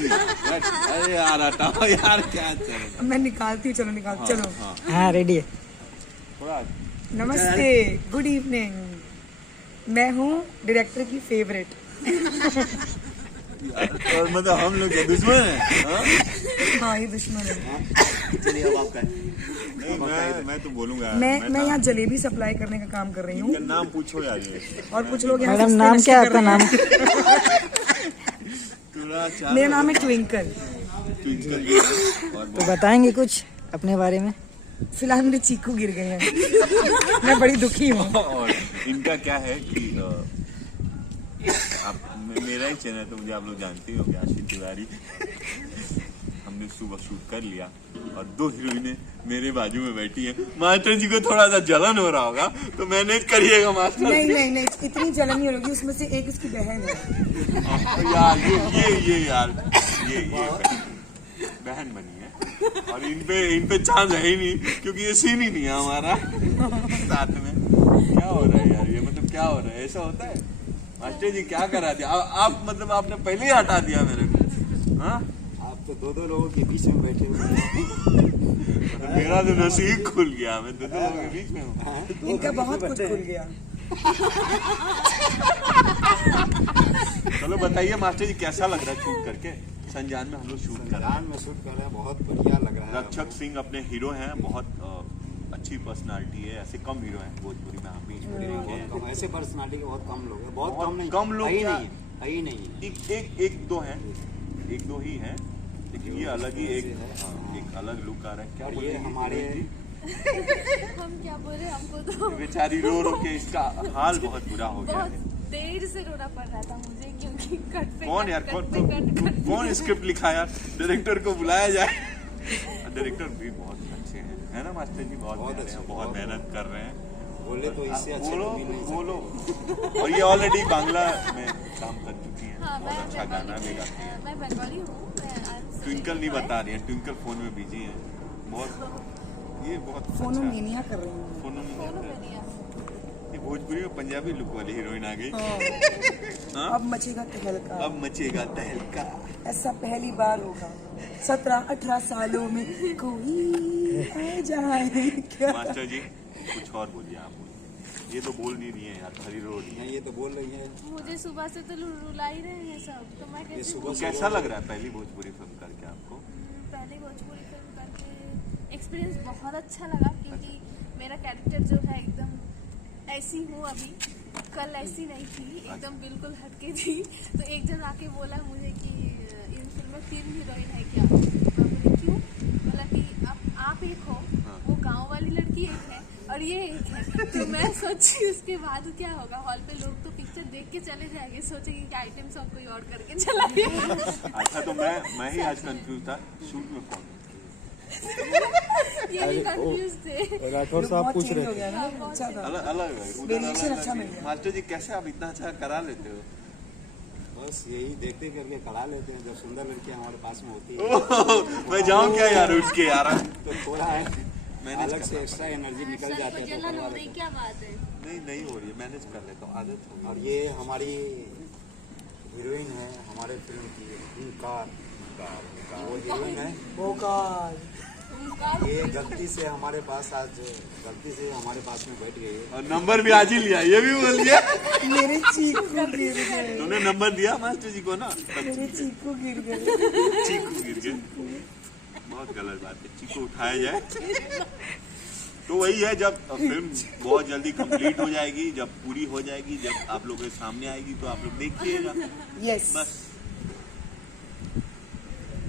अरे यार हटाओ यार, क्या चलो मैं निकालती हूँ, चलो निकाल, चलो हाँ रेडी है। थोड़ा। नमस्ते, गुड इवनिंग। मैं हूँ डायरेक्टर की फेवरेट। और मतलब हम लोग क्या दुश्मन है? हाँ ये दुश्मन है। चलिए अब आपका नहीं, मैं तो बोलूंगा। मैं यहाँ जलेबी सप्लाई करने का काम कर रही हूँ। नाम पूछो यार ये। और कुछ लोग यहाँ मैडम सस्ते नाम नशे क्या है कर आपका रहे नाम? हैं। मेरा नाम है ट्विंकल। तो बताएंगे कुछ अपने बारे में? फिलहाल मेरे चीकू गिर गए हैं। मैं बड़ी दुखी हूँ। और इनका क्या है कि आप मेरा ही चैनल तो मुझे आप लोग जानते ही होंगे, आशीष तिवारी। हमने सुबह शूट कर लिया और 2 हीरोइनें मेरे बाजू में बैठी हैं। मास्टर जी को थोड़ा सा जलन हो रहा होगा तो मैनेज करिएगा मास्टर। नहीं, इतनी जलन नहीं होगी। उसमें से एक इसकी बहन है। यार ये बहन बनी है और इन पे चांस है ही नहीं, क्योंकि ये सीन ही नहीं है हमारा साथ में। क्या हो रहा है यार, ये मतलब क्या हो रहा है? ऐसा होता है? मास्टर जी क्या करा दिया आप मतलब आपने पहले ही हटा दिया मेरे को। हाँ आप तो 2 लोगों के बीच में बैठे हुए हैं। मतलब मेरा तो नसीब खुल गया, मैं 2 लोगों के बीच में हूँ। इनका बहुत कुछ खुल गया। चलो बताइए मास्टर जी, कैसा लग रहा है शूट करके? संजान में हम लोग शूट कर रहे हैं। संजान में शूट कर रहे हैं, बहुत बढ़िया लग रहा है। रक्षक सिंह अपने हीरो हैं, बहुत अच्छी पर्सनालिटी है। ऐसे कम हीरो हैं भोजपुरी में, हम भी देखे हैं। कम ऐसे पर्सनालिटी के बहुत कम लोग हैं, बहुत बहुत कम लोग है ही क्या? नहीं है ही नहीं है। एक दो हैं, 1-2 ही हैं, लेकिन ये अलग ही एक अलग लुक आ रहा है। क्या और बोले ये हमारे हम क्या बोले, हमको तो बेचारी रो के इसका हाल बहुत बुरा हो गया बहुत है। देर से रोना पड़ रहा था मुझे, क्योंकि कट पे कौन यार, कौन स्क्रिप्ट लिखा यार? डायरेक्टर को बुलाया जाए। डायरेक्टर भी बहुत अच्छे हैं, है ना मास्टर जी? बहुत मेहनत कर रहे हैं। बोले तो इससे अच्छे बोलो तो मिल नहीं सकते। बोलो। और ये ऑलरेडी बांग्ला में काम कर चुकी हैं, हाँ, बहुत अच्छा गाना भी गाती हैं। मैं बंगाली हूँ। ट्विंकल नहीं बता रही है, ट्विंकल फोन में बिजी है बहुत। ये बहुत फोनो अच्छा मीनिया कर रही हूँ। फोनो में फोनो जाता है। में दिया। ये भोजपुरी में पंजाबी लुक वाली हीरोइन आ गई। हाँ? अब मचेगा तहलका। अब मचेगा तहलका। ऐसा पहली बार होगा 17-18 सालों में कोई आ जाए क्या? मास्टर जी कुछ और बोलिए, आप बोलिए। ये तो बोल नहीं रही है यार, खरी रो रही है। ये तो बोल रही है। मुझे सुबह से तो रुला ही रहे हैं सब, तो मैं कैसे सुबह बोलूं? कैसा लग रहा है पहली भोजपुरी फिल्म करके आपको? पहले भोजपुरी फिल्म करके एक्सपीरियंस बहुत अच्छा लगा, क्योंकि मेरा कैरेक्टर जो है एकदम ऐसी हूँ अभी, कल ऐसी नहीं थी, एकदम बिल्कुल हटके थी। तो एक जन आके बोला मुझे कि इन फिल्म में 3 हीरोइन है क्या? मैं बोली क्यों? बोला कि आप एक हो, वो गांव वाली लड़की एक है और ये एक है। तो मैं सोची उसके बाद क्या होगा, हॉल पे लोग तो पिक्चर देख के चले जाएंगे, सोचेंगे कि आइटम सॉन्ग कोई और करके चला गया। अच्छा तो मैं ही आज कंफ्यूज था, शूट में कौन? ये भी कंफ्यूज थे। राठौर साहब पूछ रहे थे। अच्छा था। अलग अलग है, उधर Variation अलग अच्छा है। मिल गया। मास्टर जी कैसे आप इतना अच्छा करा लेते हो? बस यही देखते करके करा लेते हैं, जब सुंदर लड़कियां हमारे पास में होती है मैं जाऊँ क्या यार उठ के यार? तो थोड़ा है मैनेज अलग से करना एक्स्ट्रा एनर्जी निकल जाते हैं, तो करवा लेते हैं। क्या बात है? नहीं हो रही है, मैनेज कर लेता हूँ, आदत हो और ये हमारी हीरोइन है हमारे फिल्म की, ओंकार। वो हीरोइन है, भोकाल। ये गलती से हमारे पास में बैठ गई है। और नंबर भी आज ही लिया, ये भी बोल दिया। मेरे चीकू गिर गए। तुमने नंबर दिया मास्टर जी को ना? मेरे चीकू गिर गए। चीकू गिर गए, बहुत गलत बात है, चीकू उठाया जाए। तो वही है, जब फिल्म बहुत जल्दी कंप्लीट हो जाएगी, जब पूरी हो जाएगी, जब आप लोगों के सामने आएगी तो आप लोग देखिएगा यस। बस।